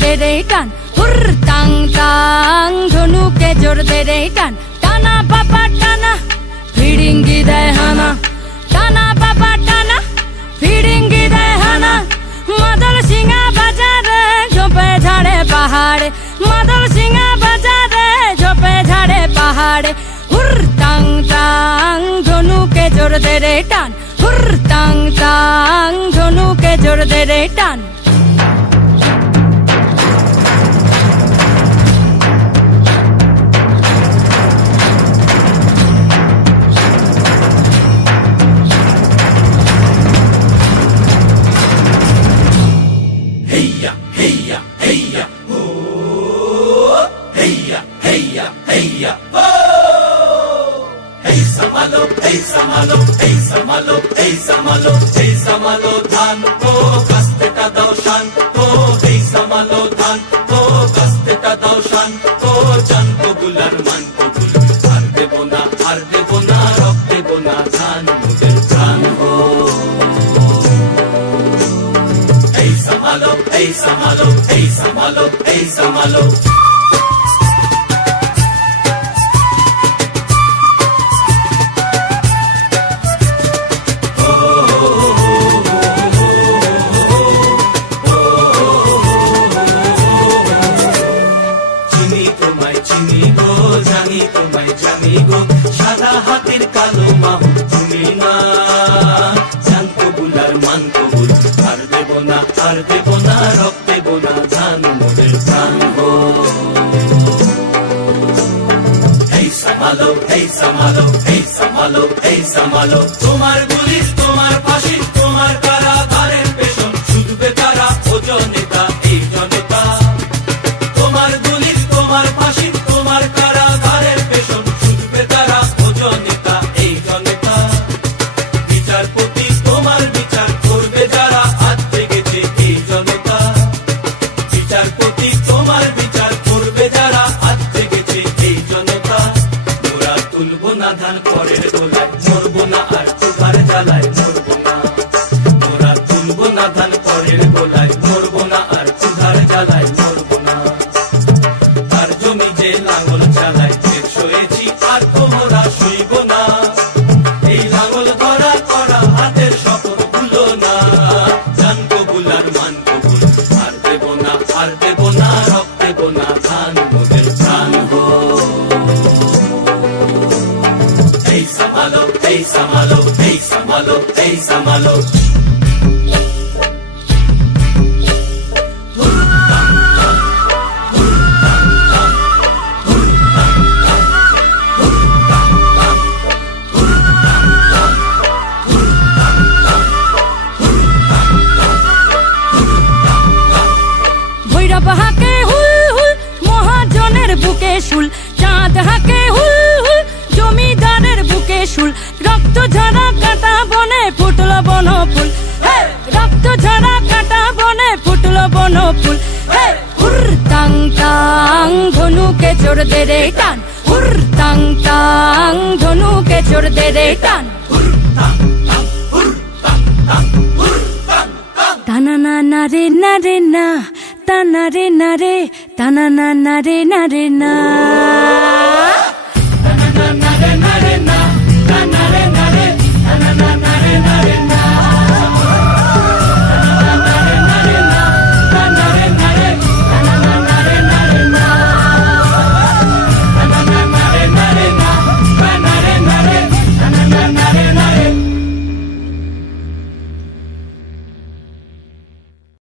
দে রে টান হুর তাং তাং ধনুকে জোর দে রে টান টানা বাবা টানা ফিরিঙ্গি দেয় হানা টানা বাবা টানা ফিরিঙ্গি দেয় হানা মাদল সিংহা বাজারে ঝোপে ঝাড়ে পাহাড়ে মাদল সিংহা বাজারে ঝোপে ঝাড়ে পাহাড়ে হুর তাং তাং ধনুকে জোর দে রে টান হুর তাং তাং ধনুকে জোর দে রে টান Heya, heya, heya, oh. Heya, heya, heya, oh. Hey samalo, hey samalo, hey samalo, hey samalo, hey samalo dhan ko kaste ta dao shan ko. Hey samalo dhan ko kaste ta dao shan ko. Jan ko bular man ko bul. Har debo na, rok debo na dhan moder dhan ho. Hey samalo, hey samalo, hey samalo, hey samalo. চিনি গো জানি গো সাদা হাতের কালো মাহু তুমি না জান কবুলার মান কবুল আর দেব না রক দেব না ধান মোদের প্রাণ গো এই সামালো এই সামালো এই সামালো এই সামালো তোমার পুলিশ তোমার ফাঁসি তোমার কারাগারের পেছন শুধবে তারা ও জনতা এই জনতা তোমার পুলিশ তোমার ফাঁসি তোমার কারাগারের পেছন শুধবে তারা ও জনতা এই জনতা বিচারপতি তোমার বিচার করবে যারা হাত জেগেছে এই জনতা বিচারপতি তোমার বিচার করবে যারা হাত জেগেছে এই জনতা মোরা তুলবো না ধান পরের গোলায় মরবো না আর ক্ষুধার জ্বালায় মরবো না মোরা তুলবো না ধান পরের গোলায় মরবো না আর ক্ষুধার জ্বালায় মরবো না তার জমি যে লাঙল চালায় শোয়েছি আর তোমরা শুইব না এই লাঙল ধরা করা হাতের শপথ ভুলো না জান কবুলার মান কবুল আর দেব না রক দেব না ধান মোদের প্রাণ গো এই সামালো এই সামালো এই সামালো এই সামালো ভৈরব হাকে হুল হুল মহাজনের বুকে শুল চাঁদ হাকে হুল হুল জমিদারের বুকে শুল রক্ত ঝরা কাটা বনে ফুটল বন ফুল রক্ত ঝরা কাটা বনে ফুটল বন ফুল হুর তাং তাং ধনুকে জোর দে রে টান হুর তাং তাং ধনুকে জোর দে রে টান টানা না না রে না রে না টানা রে না রে টানা না না রে না রে না টানা না না রে না